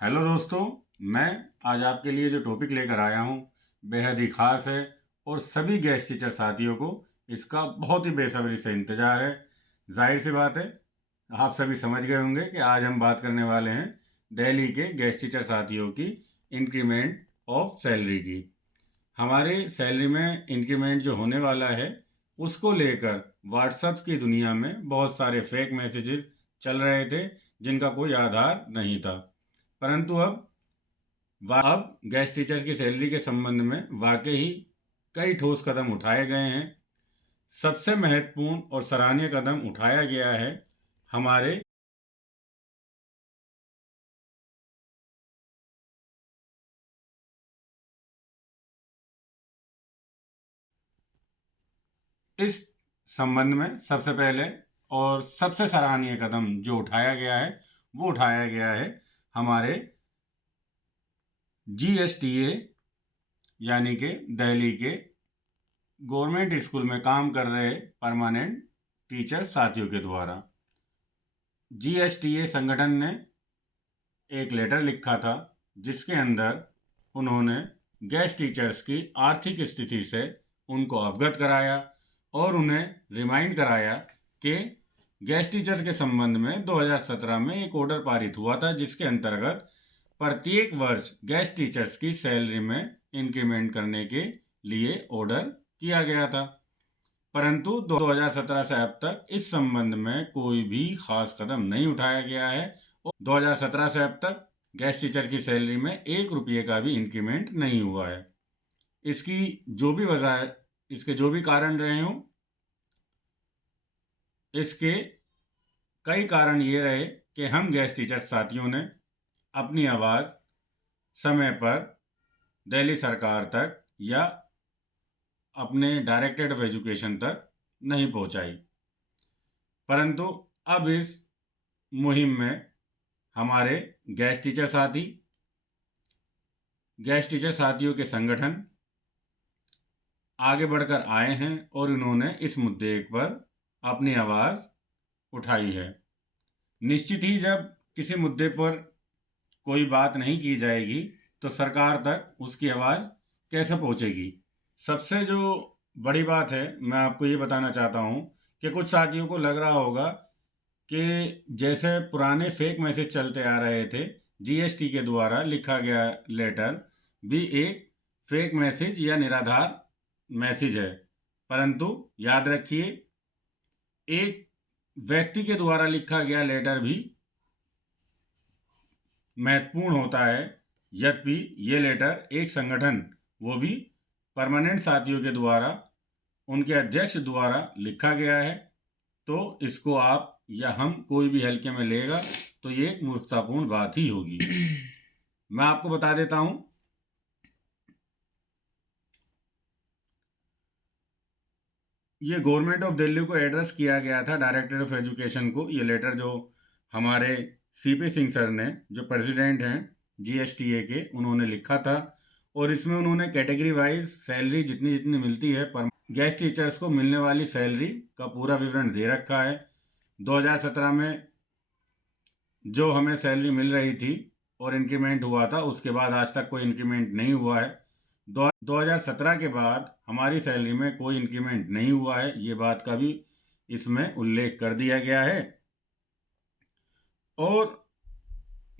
Hello दोस्तों, मैं आज आपके लिए जो टॉपिक लेकर आया हूँ बेहद ही ख़ास है और सभी गेस्ट टीचर साथियों को इसका बहुत ही बेसब्री से इंतज़ार है। जाहिर सी बात है, आप सभी समझ गए होंगे कि आज हम बात करने वाले हैं दिल्ली के गेस्ट टीचर साथियों की इंक्रीमेंट ऑफ सैलरी की। हमारे सैलरी में इंक्रीमेंट जो होने वाला है उसको लेकर व्हाट्सएप की दुनिया में बहुत सारे फेक मैसेजेस चल रहे थे जिनका कोई आधार नहीं था। परंतु अब गेस्ट टीचर की सैलरी के संबंध में वाकई ही कई ठोस कदम उठाए गए हैं। सबसे महत्वपूर्ण और सराहनीय कदम उठाया गया है हमारे इस संबंध में सबसे पहले और सबसे सराहनीय कदम जो उठाया गया है वो उठाया गया है हमारे GSTA यानी कि दिल्ली के गवर्नमेंट स्कूल में काम कर रहे परमानेंट टीचर साथियों के द्वारा। GSTA संगठन ने एक लेटर लिखा था जिसके अंदर उन्होंने गेस्ट टीचर्स की आर्थिक स्थिति से उनको अवगत कराया और उन्हें रिमाइंड कराया कि गेस्ट टीचर के संबंध में 2017 में एक ऑर्डर पारित हुआ था जिसके अंतर्गत प्रत्येक वर्ष गेस्ट टीचर्स की सैलरी में इंक्रीमेंट करने के लिए ऑर्डर किया गया था। परंतु 2017 से अब तक इस संबंध में कोई भी खास कदम नहीं उठाया गया है और 2017 से अब तक गेस्ट टीचर की सैलरी में 1 रुपये का भी इंक्रीमेंट नहीं हुआ है। इसकी जो भी वजह, इसके जो भी कारण रहे हों, इसके कई कारण ये रहे कि हम गेस्ट टीचर साथियों ने अपनी आवाज़ समय पर दिल्ली सरकार तक या अपने डायरेक्टरेट ऑफ एजुकेशन तक नहीं पहुंचाई। परंतु अब इस मुहिम में हमारे गेस्ट टीचर साथियों के संगठन आगे बढ़कर आए हैं और उन्होंने इस मुद्दे पर अपनी आवाज़ उठाई है। निश्चित ही जब किसी मुद्दे पर कोई बात नहीं की जाएगी तो सरकार तक उसकी आवाज़ कैसे पहुंचेगी। सबसे जो बड़ी बात है, मैं आपको ये बताना चाहता हूँ कि कुछ साथियों को लग रहा होगा कि जैसे पुराने फेक मैसेज चलते आ रहे थे, GST के द्वारा लिखा गया लेटर भी एक फेक मैसेज या निराधार मैसेज है। परंतु याद रखिए, एक व्यक्ति के द्वारा लिखा गया लेटर भी महत्वपूर्ण होता है। यद्यपि ये लेटर एक संगठन, वो भी परमानेंट साथियों के द्वारा, उनके अध्यक्ष द्वारा लिखा गया है, तो इसको आप या हम कोई भी हल्के में लेगा तो ये एक मूर्खतापूर्ण बात ही होगी। मैं आपको बता देता हूं, ये गवर्नमेंट ऑफ दिल्ली को एड्रेस किया गया था, डायरेक्टर ऑफ एजुकेशन को। ये लेटर जो हमारे CP सिंह सर ने, जो प्रेसिडेंट हैं GSTA के, उन्होंने लिखा था और इसमें उन्होंने कैटेगरी वाइज सैलरी जितनी जितनी मिलती है पर गेस्ट टीचर्स को मिलने वाली सैलरी का पूरा विवरण दे रखा है। 2017 में जो हमें सैलरी मिल रही थी और इंक्रीमेंट हुआ था, उसके बाद आज तक कोई इंक्रीमेंट नहीं हुआ है। 2017 के बाद हमारी सैलरी में कोई इंक्रीमेंट नहीं हुआ है, ये बात का भी इसमें उल्लेख कर दिया गया है। और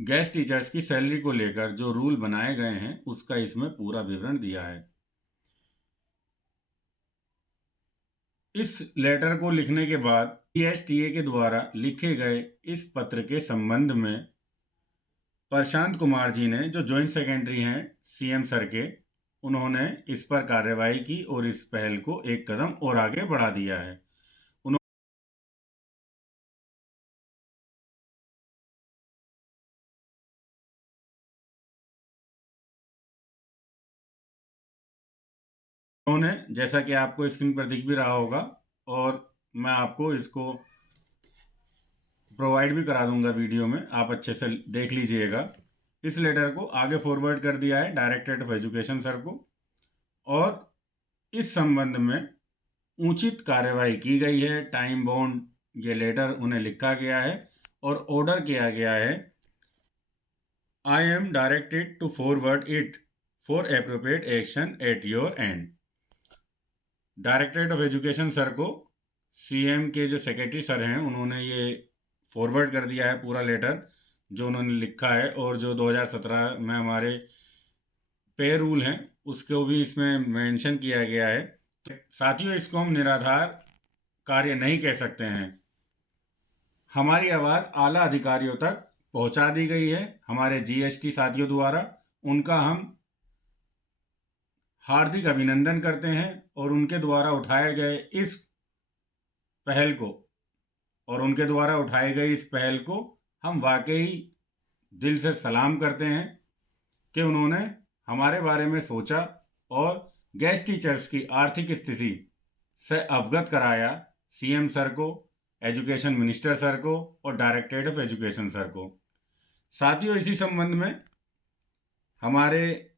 गेस्ट टीचर्स की सैलरी को लेकर जो रूल बनाए गए हैं उसका इसमें पूरा विवरण दिया है। इस लेटर को लिखने के बाद GSTA के द्वारा लिखे गए इस पत्र के संबंध में प्रशांत कुमार जी ने, जो जॉइंट सेक्रेटरी हैं CM सर के, उन्होंने इस पर कार्रवाई की और इस पहल को एक कदम और आगे बढ़ा दिया है। उन्होंने, जैसा कि आपको स्क्रीन पर दिख भी रहा होगा और मैं आपको इसको प्रोवाइड भी करा दूंगा वीडियो में, आप अच्छे से देख लीजिएगा। इस लेटर को आगे फॉरवर्ड कर दिया है डायरेक्टरेट ऑफ एजुकेशन सर को और इस संबंध में उचित कार्रवाई की गई है। टाइम बाउंड ये लेटर उन्हें लिखा गया है और ऑर्डर किया गया है I am directed to forward it for appropriate action at your end. Directorate of education sir को सीएम के जो सेक्रेटरी सर हैं उन्होंने ये फॉरवर्ड कर दिया है पूरा लेटर जो उन्होंने लिखा है, और जो 2017 में हमारे पे रूल हैं उसको भी इसमें मेंशन किया गया है। साथियों, इसको हम निराधार कार्य नहीं कह सकते हैं। हमारी आवाज़ आला अधिकारियों तक पहुंचा दी गई है हमारे जीएसटी साथियों द्वारा। उनका हम हार्दिक अभिनंदन करते हैं और उनके द्वारा उठाए गए इस पहल को हम वाकई दिल से सलाम करते हैं कि उन्होंने हमारे बारे में सोचा और गेस्ट टीचर्स की आर्थिक स्थिति से अवगत कराया सीएम सर को, एजुकेशन मिनिस्टर सर को और डायरेक्टरेट ऑफ एजुकेशन सर को। साथियों, इसी संबंध में हमारे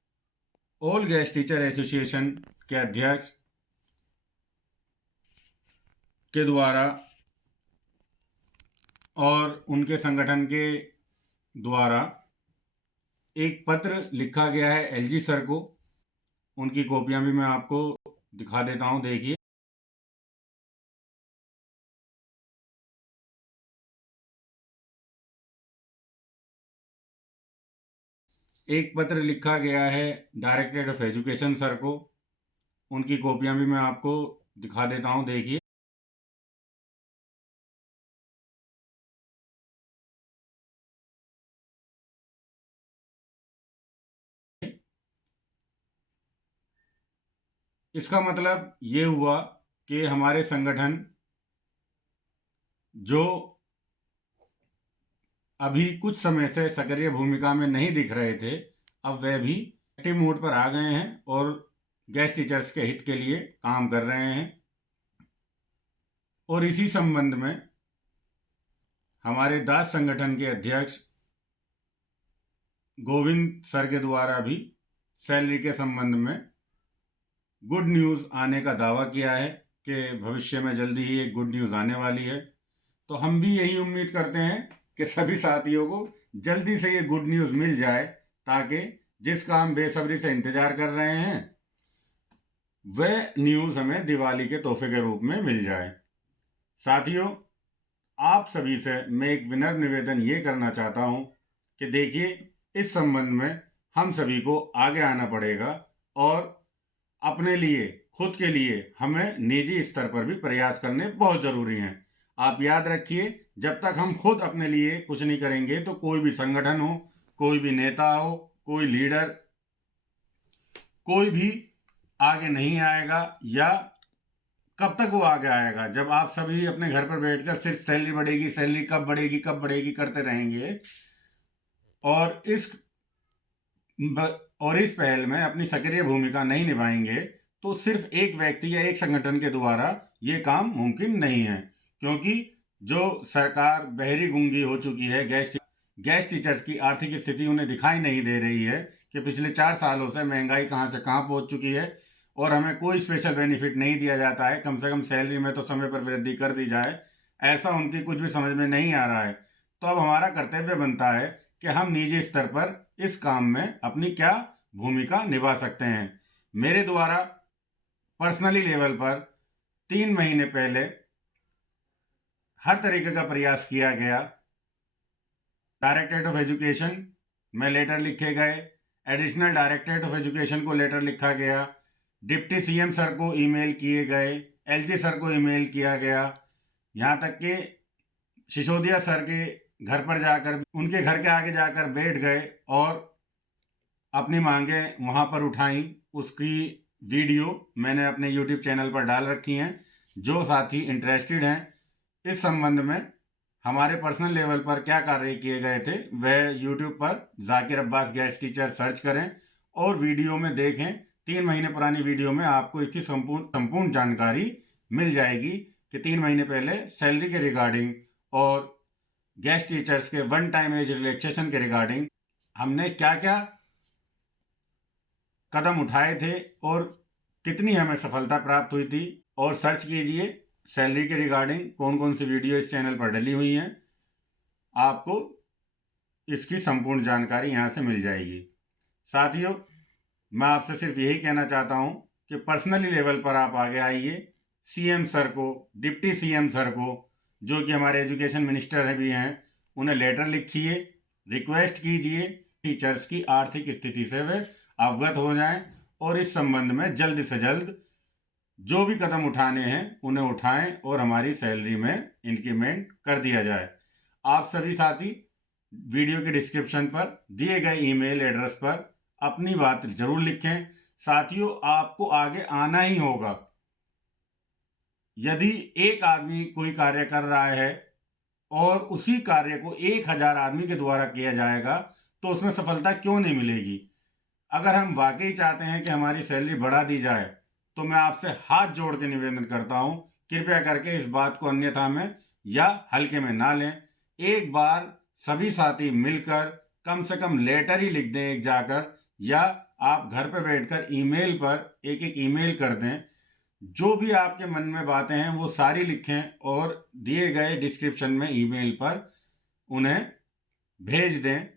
ऑल गेस्ट टीचर एसोसिएशन के अध्यक्ष के द्वारा और उनके संगठन के द्वारा एक पत्र लिखा गया है एलजी सर को। उनकी कॉपियां भी मैं आपको दिखा देता हूं, देखिए। एक पत्र लिखा गया है डायरेक्टरेट ऑफ एजुकेशन सर को, उनकी कॉपियां भी मैं आपको दिखा देता हूं, देखिए। इसका मतलब ये हुआ कि हमारे संगठन जो अभी कुछ समय से सक्रिय भूमिका में नहीं दिख रहे थे, अब वह भी एक्टिव मोड पर आ गए हैं और गेस्ट टीचर्स के हित के लिए काम कर रहे हैं। और इसी संबंध में हमारे दास संगठन के अध्यक्ष गोविंद सर के द्वारा भी सैलरी के संबंध में गुड न्यूज़ आने का दावा किया है कि भविष्य में जल्दी ही एक गुड न्यूज़ आने वाली है। तो हम भी यही उम्मीद करते हैं कि सभी साथियों को जल्दी से ये गुड न्यूज़ मिल जाए, ताकि जिसका हम बेसब्री से इंतज़ार कर रहे हैं वह न्यूज़ हमें दिवाली के तोहफे के रूप में मिल जाए। साथियों, आप सभी से मैं एक विनम्र निवेदन ये करना चाहता हूँ कि देखिए, इस संबंध में हम सभी को आगे आना पड़ेगा और अपने लिए, खुद के लिए हमें निजी स्तर पर भी प्रयास करने बहुत ज़रूरी हैं। आप याद रखिए, जब तक हम खुद अपने लिए कुछ नहीं करेंगे तो कोई भी संगठन हो, कोई भी नेता हो, कोई लीडर, कोई भी आगे नहीं आएगा। या कब तक वो आगे आएगा? जब आप सभी अपने घर पर बैठकर सिर्फ सैलरी बढ़ेगी, सैलरी कब बढ़ेगी, कब बढ़ेगी करते रहेंगे और इस पहल में अपनी सक्रिय भूमिका नहीं निभाएंगे, तो सिर्फ एक व्यक्ति या एक संगठन के द्वारा ये काम मुमकिन नहीं है। क्योंकि जो सरकार बहरी गूंगी हो चुकी है, गेस्ट टीचर्स की आर्थिक स्थिति उन्हें दिखाई नहीं दे रही है कि पिछले 4 सालों से महंगाई कहाँ से कहाँ पहुँच चुकी है और हमें कोई स्पेशल बेनिफिट नहीं दिया जाता है। कम से कम सैलरी में तो समय पर वृद्धि कर दी जाए, ऐसा उनकी कुछ भी समझ में नहीं आ रहा है। तो अब हमारा कर्तव्य बनता है कि हम निजी स्तर पर इस काम में अपनी क्या भूमिका निभा सकते हैं। मेरे द्वारा पर्सनली लेवल पर 3 महीने पहले हर तरीके का प्रयास किया गया। डायरेक्टरेट ऑफ एजुकेशन में लेटर लिखे गए, एडिशनल डायरेक्टरेट ऑफ एजुकेशन को लेटर लिखा गया, डिप्टी सीएम सर को ईमेल किए गए, एलजी सर को ईमेल किया गया, यहाँ तक कि सिसोदिया सर के घर पर जाकर, उनके घर के आगे जाकर बैठ गए और अपनी मांगें वहाँ पर उठाई। उसकी वीडियो मैंने अपने YouTube चैनल पर डाल रखी हैं। जो साथी इंटरेस्टेड हैं इस संबंध में हमारे पर्सनल लेवल पर क्या कार्य किए गए थे, वह YouTube पर Zakir Abbas guest teacher search करें और वीडियो में देखें। 3 महीने पुरानी वीडियो में आपको इसकी संपूर्ण जानकारी मिल जाएगी कि 3 महीने पहले सैलरी के रिगार्डिंग और गेस्ट टीचर्स के 1 टाइम एज रिलैक्सेशन के रिगार्डिंग हमने क्या क्या कदम उठाए थे और कितनी हमें सफलता प्राप्त हुई थी। और सर्च कीजिए सैलरी के रिगार्डिंग कौन कौन सी वीडियो इस चैनल पर डली हुई हैं, आपको इसकी संपूर्ण जानकारी यहाँ से मिल जाएगी। साथियों, मैं आपसे सिर्फ यही कहना चाहता हूँ कि पर्सनली लेवल पर आप आगे आइए, सीएम सर को, डिप्टी सीएम सर को, जो कि हमारे एजुकेशन मिनिस्टर भी हैं, उन्हें लेटर लिखिए, रिक्वेस्ट कीजिए, टीचर्स की आर्थिक स्थिति से वे अवगत हो जाएं और इस संबंध में जल्द से जल्द जो भी कदम उठाने हैं उन्हें उठाएं और हमारी सैलरी में इंक्रीमेंट कर दिया जाए। आप सभी साथी वीडियो के डिस्क्रिप्शन पर दिए गए ईमेल एड्रेस पर अपनी बात जरूर लिखें। साथियों, आपको आगे आना ही होगा। यदि एक आदमी कोई कार्य कर रहा है और उसी कार्य को 1000 आदमी के द्वारा किया जाएगा तो उसमें सफलता क्यों नहीं मिलेगी। अगर हम वाकई चाहते हैं कि हमारी सैलरी बढ़ा दी जाए तो मैं आपसे हाथ जोड़ के निवेदन करता हूं, कृपया करके इस बात को अन्यथा में या हल्के में ना लें। एक बार सभी साथी मिलकर कम से कम लेटर ही लिख दें एक जाकर, या आप घर पर बैठकर ईमेल पर एक एक ईमेल कर दें। जो भी आपके मन में बातें हैं वो सारी लिखें और दिए गए डिस्क्रिप्शन में ईमेल पर उन्हें भेज दें।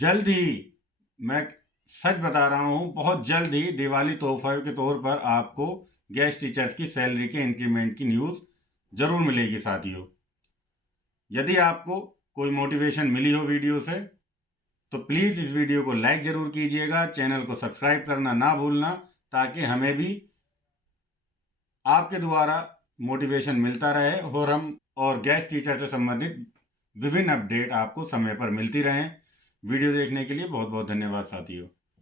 जल्द ही, मैं सच बता रहा हूँ, बहुत जल्द ही दिवाली तोहफे के तौर पर आपको गेस्ट टीचर्स की सैलरी के इंक्रीमेंट की न्यूज़ ज़रूर मिलेगी। साथियों, यदि आपको कोई मोटिवेशन मिली हो वीडियो से तो प्लीज़ इस वीडियो को लाइक ज़रूर कीजिएगा, चैनल को सब्सक्राइब करना ना भूलना, ताकि हमें भी आपके द्वारा मोटिवेशन मिलता रहे और गेस्ट टीचर से संबंधित विभिन्न अपडेट आपको समय पर मिलती रहें। वीडियो देखने के लिए बहुत बहुत धन्यवाद साथियों।